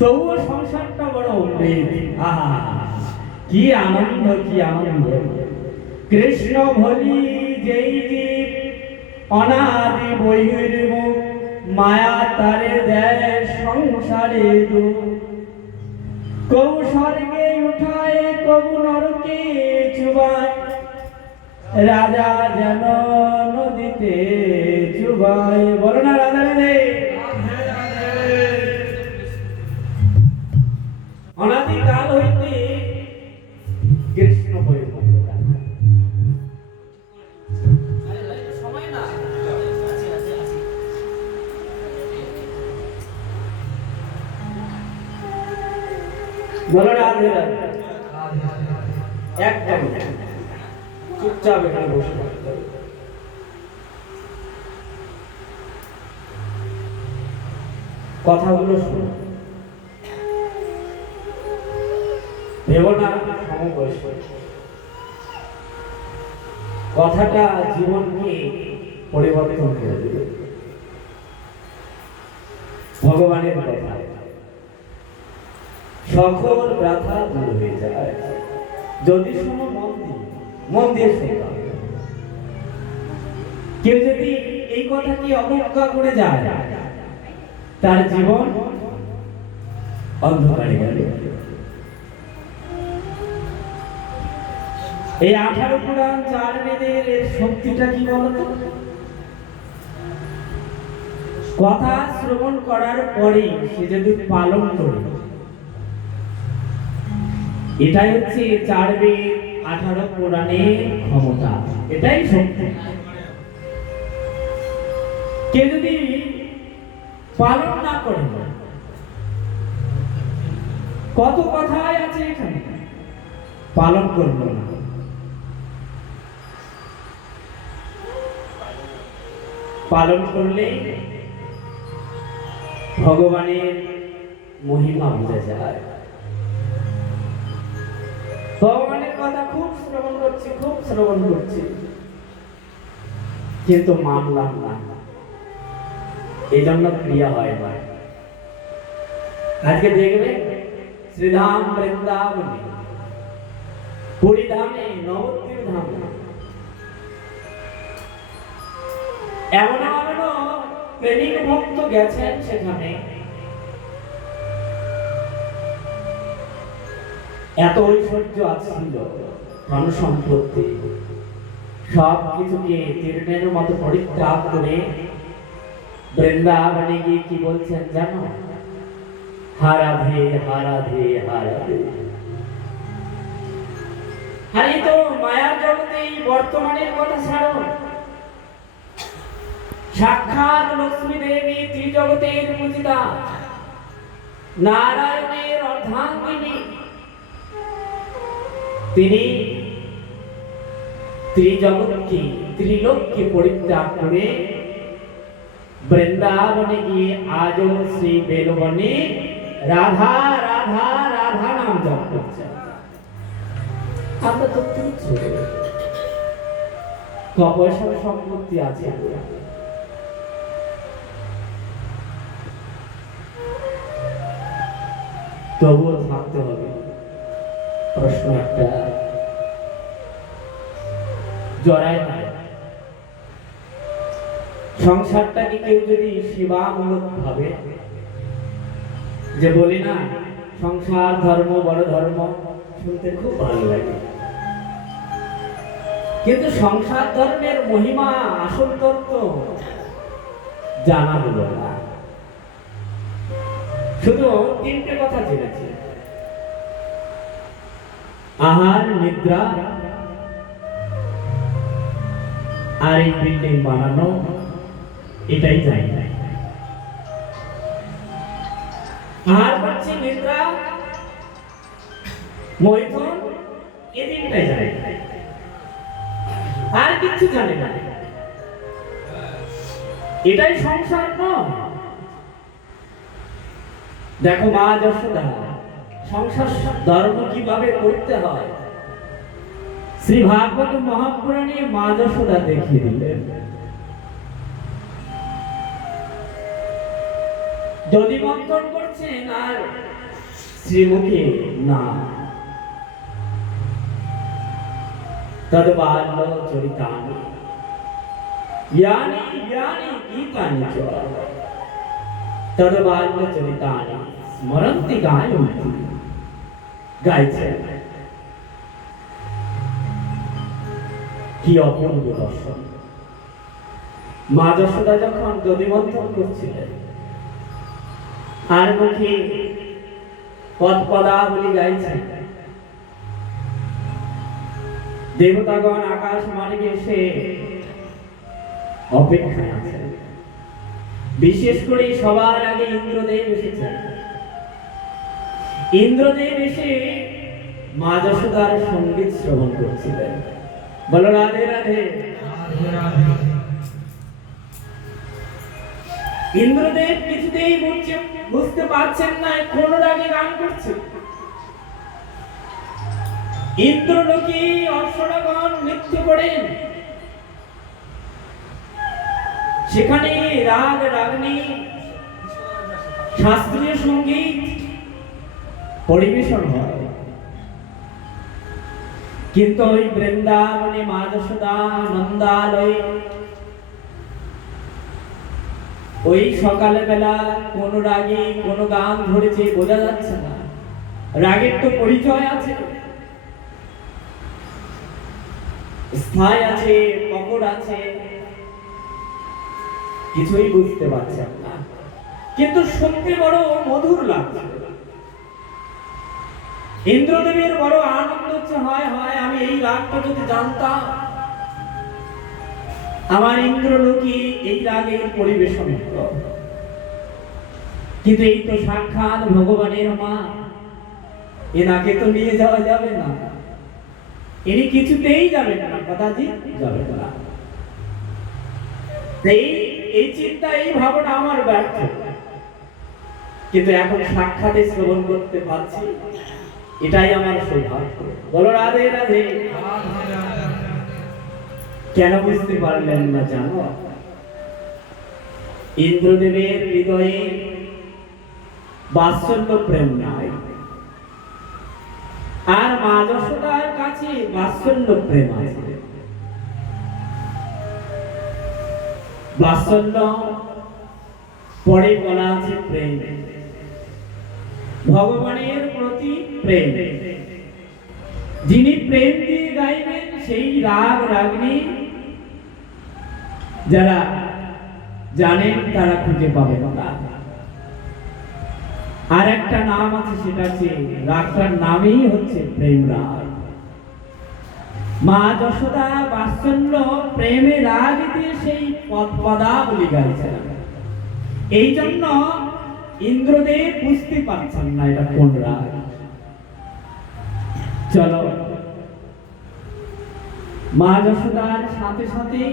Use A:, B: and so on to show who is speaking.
A: তবুও সংসারটা বড় অমৃত আহা, কি আনন্দ কি আনন্দ। কৃষ্ণ ভলি যেই জীব অনাদি বহির্মুখ মায়া তারে দেয় সংসারে দুঃখ। কবু স্বর্গে উঠায়, কবু নরকে চুবায়। রাজা যেন নদীতে চুবায়। বলো না অনাদিকাল হইতে কৃষ্ণ হয়ে একদম চুপচাপ এখানে বসে কথাগুলো শুনো ভেবো না সমবয়স। কথাটা জীবনকে পরিবর্তন করে দেবে। ভগবানের কথা। সকল ব্যথা দূর হয়ে যায়। যদি শুনো মন দিয়ে মন দিয়ে শুনতে কেউ যদি এই কথাটি অবজ্ঞা করে যায়, তার জীবন অন্ধকারে গেল। এই আঠারো পুরাণ চার বেদের এর শক্তিটা কি বলতো? কথা শ্রবণ করার পরে সে যদি পালন করে। এটাই হচ্ছে চার বেদ আঠারো পুরাণের ক্ষমতা। এটাই শক্তি। কে যদি পালন না করে, কত কথাই আছে এখানে, পালন করল না। পালন করলে ভগবানের মহিমা বোঝা যায়। ভগবানের কথা খুব শ্রবণ করছি, খুব শ্রবণ করছি। কিন্তু মানলাম না। এই জন্য ক্রিয়া হয় না। আজকে দেখবে শ্রীধাম বৃন্দাবনে পুরী ধামে নবদ্বীপ এমন এমন প্রেমিক ভক্ত গেছেন সেখানে। এত ঐশ্বর্য আছিল ধন সম্পত্তি। সব কিছুকে তীর্ণের মতো পরিত্যাগ করে বৃন্দাবনে গিয়ে কি বলছেন জানো? হারাধে হারাধে হারাধে। আরে তো মায়ার জগতে এই বর্তমানের কথা ছাড়ো। সাক্ষাৎ লক্ষ্মী দেবী ত্রিজগতের পূজিতা নারায়ণের অর্ধাঙ্গিনী। তিনি ত্রিজগৎকে, ত্রিলোককে পরিত্যাগ করে বৃন্দাবনে গিয়ে আজও শ্রী বেলবনে রাধা রাধা রাধা নাম জপ করছে আমরা তো তুচ্ছ ক পয়সার সম্পত্তি আছে। আমরা। তবুও থাকতে হবে। প্রশ্ন একটা। জড়ায় না সংসারটাকে কেউ যদি সেবামূলক ভাবে, যে বলি না, সংসার ধর্ম, বড় ধর্ম, শুনতে খুব ভালো লাগে। কিন্তু সংসার ধর্মের মহিমা, আসল তত্ত্ব জানা হলো না। শুধু তিনটে কথা জেনেছি। আহার, নিদ্রা আর এই বিল্ডিং বানানো, এটাই জানি না আহার করছি, নিদ্রা, মৈথুন এ তিনটাই জানি। আর কিছু জানে না। এটাই সংসার নয়। দেখো মা যশোদা সংসার ধর্ম কীভাবে করতে হয়? শ্রী ভাগবত মহাপুরাণে মা যশোদা দেখিয়ে দিলেন। দধি মন্থন করছেন আর শ্রীমুখে না। তদবাল্য চরিতানি। জ্ঞানী ইয়ানি, গীতানি চ তদবাল্য চরিতানি স্মরন্তি গায়ন্তি গাইছেন কি অপূর্ব দর্শন মা যশোদা যখন দধিমন্থন করছিলেন আর মুখে পদ পদাবলী গাইছেন দেবতাগণ আকাশ মার্গে এসে অপেক্ষায় আছেন বিশেষ করে সবার আগে ইন্দ্রদেব এসেছেন। ইন্দ্রদেব এসে মা যশোদার সংগীত শ্রবণ করছিলেন। বলো, রাধে রাধে। ইন্দ্রদেব কিছুতেই বুঝছে, বুঝতে পারছেন না, কোন রাগে গান করছে। ইন্দ্রলোকে অপ্সরাগণ নৃত্য করেন। সেখানে রাগ রাগনি, শাস্ত্রীয় সংগীত পরিবেশন হয়। কিন্তু ওই বৃন্দাবনে মা নন্দালয়ে ওই সকালে বেলা কোন রাগে কোন গান ধরেছে, বোঝা যাচ্ছে না। রাগের তো পরিচয় আছে। স্থায় আছে পকড় আছে। কিছুই বুঝতে পারছেন না। কিন্তু শুনতে বড় মধুর লাগছে। ইন্দ্রদেবের বড় আনন্দ হচ্ছে, হয় হয়, আমি এই রাগটা যদি জানতাম, আমার ইন্দ্রলোকে এই রাগের পরিবেশন কিন্তু এই তো সাক্ষাৎ ভগবানের মা, এনাকে তো নিয়ে যাওয়া যাবে না। ইনি কিছুতেই যাবেন না কথাজি যাবেন না। এই চিন্তা, এই ভাবনা আমার ব্যর্থ। কিন্তু এখন সাক্ষাতে শ্রবণ করতে পারছি, এটাই আমার সৌভাগ্য। বলো, রাধে রাধে। কেন বুঝতে পারলেন না জানো? ইন্দ্রদেবের হৃদয়ে বাৎসল্য প্রেম নাই। আর মা যশোদার কাছে বাৎসল্য প্রেম আছে। বাৎসল্য পরে বলা আছে প্রেম। ভগবানের প্রতি প্রেম। যিনি প্রেম দিয়ে গাইবেন, সেই রাগ রাগনি যারা জানেন, তারা খুঁজে পাবেন না। আর একটা নাম আছে, সেটা হচ্ছে রাগটার নামই হচ্ছে প্রেম রাগ। মা যশোদা বাৎসল্য প্রেমে রাগ দিয়ে সেই পদ পদাবলী গাইছেন এই জন্য ইন্দ্রদেব বুঝতে পারছেন না এটা কোন রাগ। চলো, মা যশোদার সাথে সাথে